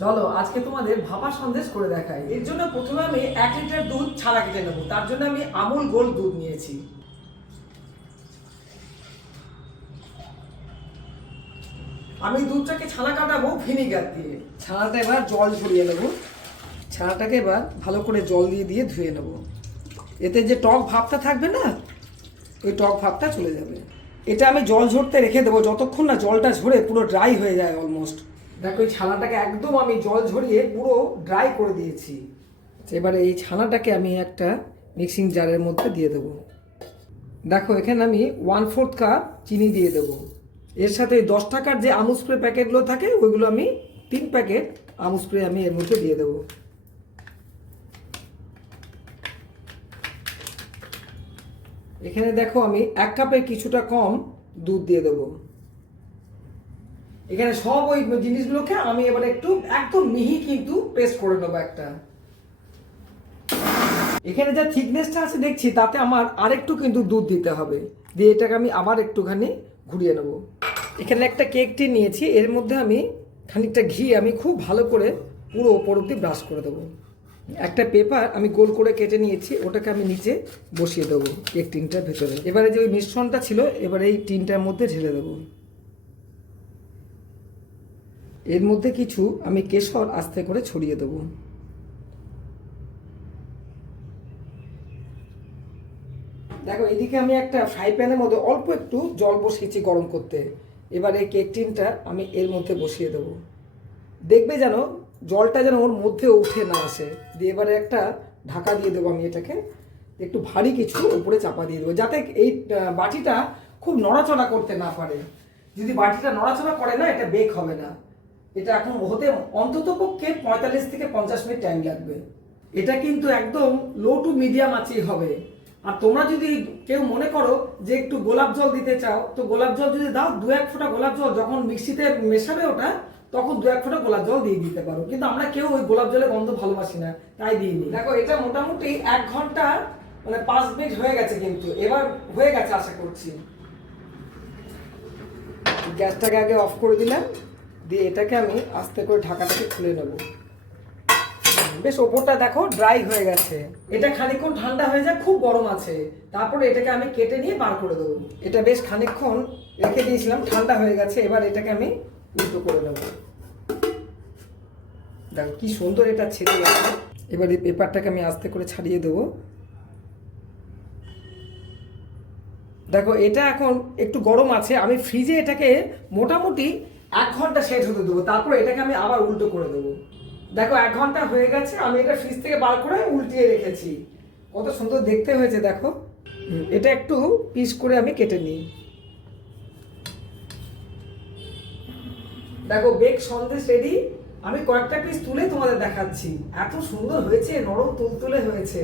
চলো আজকে তোমাদের ভাপা সন্দেশ করে দেখাই। এর জন্য প্রথমে আমি 1 লিটার দুধ ছানা কেটে নেবো। তার জন্য আমি আমুল গোল্ড দুধ নিয়েছি। আমি দুধটাকে ছানা কাটাবো ভিনিগার দিয়ে। ছানাটা এবার জল ঝরিয়ে নেবো। ছানাটাকে এবার ভালো করে জল দিয়ে দিয়ে ধুয়ে নেবো। এতে যে টক ভাবটা থাকবে না, ওই টক ভাবটা চলে যাবে। এটা আমি জল ঝরতে রেখে দেবো যতক্ষণ না জলটা ঝরে পুরো ড্রাই হয়ে যায় অলমোস্ট। দেখো এই ছানাটাকে একদম আমি জল ঝরিয়ে পুরো ড্রাই করে দিয়েছি। এবারে এই ছানাটাকে আমি একটা মিক্সিং জারের মধ্যে দিয়ে দেবো। দেখো এখানে আমি 1/4 কাপ চিনি দিয়ে দেবো। এর সাথে 10 টাকার যে আমুল স্প্রে প্যাকেটগুলো থাকে ওইগুলো আমি 3 প্যাকেট আমুল স্প্রে আমি এর মধ্যে দিয়ে দেবো। এখানে দেখো আমি 1 কাপের কিছুটা কম দুধ দিয়ে দেবো। এখানে সব ওই জিনিসগুলোকে আমি এবারে একটু একদম মিহি কিন্তু পেস্ট করে নেবো একটা। এখানে যা থিকনেসটা আছে দেখছি তাতে আমার আরেকটু কিন্তু দুধ দিতে হবে। দিয়ে এটাকে আমি আবার একটুখানি ঘুরিয়ে নেব। এখানে একটা কেক টিন নিয়েছি, এর মধ্যে আমি খানিকটা ঘি আমি খুব ভালো করে পুরো ওপর অব্দি ব্রাশ করে দেবো। একটা পেপার আমি গোল করে কেটে নিয়েছি, ওটাকে আমি নিচে বসিয়ে দেবো কেক টিনটার ভেতরে। এবারে যে ওই মিশ্রণটা ছিল এবারে এই টিনটার মধ্যে ঢেলে দেবো। এর মধ্যে কিছু আমি কেশর আস্তে করে ছড়িয়ে দেবো। দেখো এদিকে আমি একটা ফ্রাই প্যানের মধ্যে অল্প একটু জল বসিয়েছি গরম করতে। এবার এই কেক টিনটা আমি এর মধ্যে বসিয়ে দেবো। দেখবে যেন জলটা যেন ওর মধ্যে উঠে না আসে। দিয়ে এবারে একটা ঢাকা দিয়ে দেবো আমি এটাকে। একটু ভারী কিছু উপরে চাপা দিয়ে দেবো যাতে এই বাটিটা খুব নড়াচড়া করতে না পারে। যদি বাটিটা নড়াচড়া করে না এটা বেক হবে না। এটা এখন হতে অন্তত পক্ষে 45 থেকে 50 মিনিট টাইম লাগবে। এটা কিন্তু একদম লো টু মিডিয়াম আঁচেই হবে। আর তোমরা যদি কেউ মনে করো যে একটু গোলাপ জল দিতে চাও, তো গোলাপ জল যদি দাও 2-1 ফোঁটা গোলাপ জল যখন মিক্সিতে মেশাবে ওটা, তখন 2-1 ফোঁটা গোলাপ জল দিয়ে দিতে পারো। কিন্তু আমরা কেউ ওই গোলাপ জলের গন্ধ ভালোবাসি না, তাই দিইনি। দেখো এটা মোটামুটি 1 ঘন্টা মানে 5 মিনিট হয়ে গেছে, কিন্তু এবার হয়ে গেছে আশা করছি। গ্যাসটাকে আগে অফ করে দিলাম, দিয়ে এটাকে আমি আস্তে করে ঢাকাটাকে খুলে নেব। বেশ ওপরটা দেখো ড্রাই হয়ে গেছে। এটা খানিকক্ষণ ঠান্ডা হয়ে যায়, খুব গরম আছে। তারপরে এটাকে আমি কেটে নিয়ে বার করে দেবো। এটা বেশ খানিকক্ষণ রেখে দিয়েছিলাম, ঠান্ডা হয়ে গেছে। এবার এটাকে আমি উল্টো করে নেব। দেখো কি সুন্দর এটা ছেড়ে গেছে। এবার এই পেপারটাকে আমি আস্তে করে ছাড়িয়ে দেবো। দেখো এটা এখন একটু গরম আছে, আমি ফ্রিজে এটাকে মোটামুটি 1 ঘন্টা সেট হতে দেবো। তারপর এটাকে আমি আবার উল্টো করে দেবো। দেখো 1 ঘন্টা হয়ে গেছে, আমি এটা ফ্রিজ থেকে বার করে উল্টিয়ে রেখেছি। কত সুন্দর দেখতে হয়েছে দেখো। এটা একটু পিস করে আমি কেটে নিই। দেখো বেক সন্দেশ রেডি। আমি কয়েকটা পিস তুলে তোমাদের দেখাচ্ছি। এত সুন্দর হয়েছে, নরম তুলতুলে হয়েছে।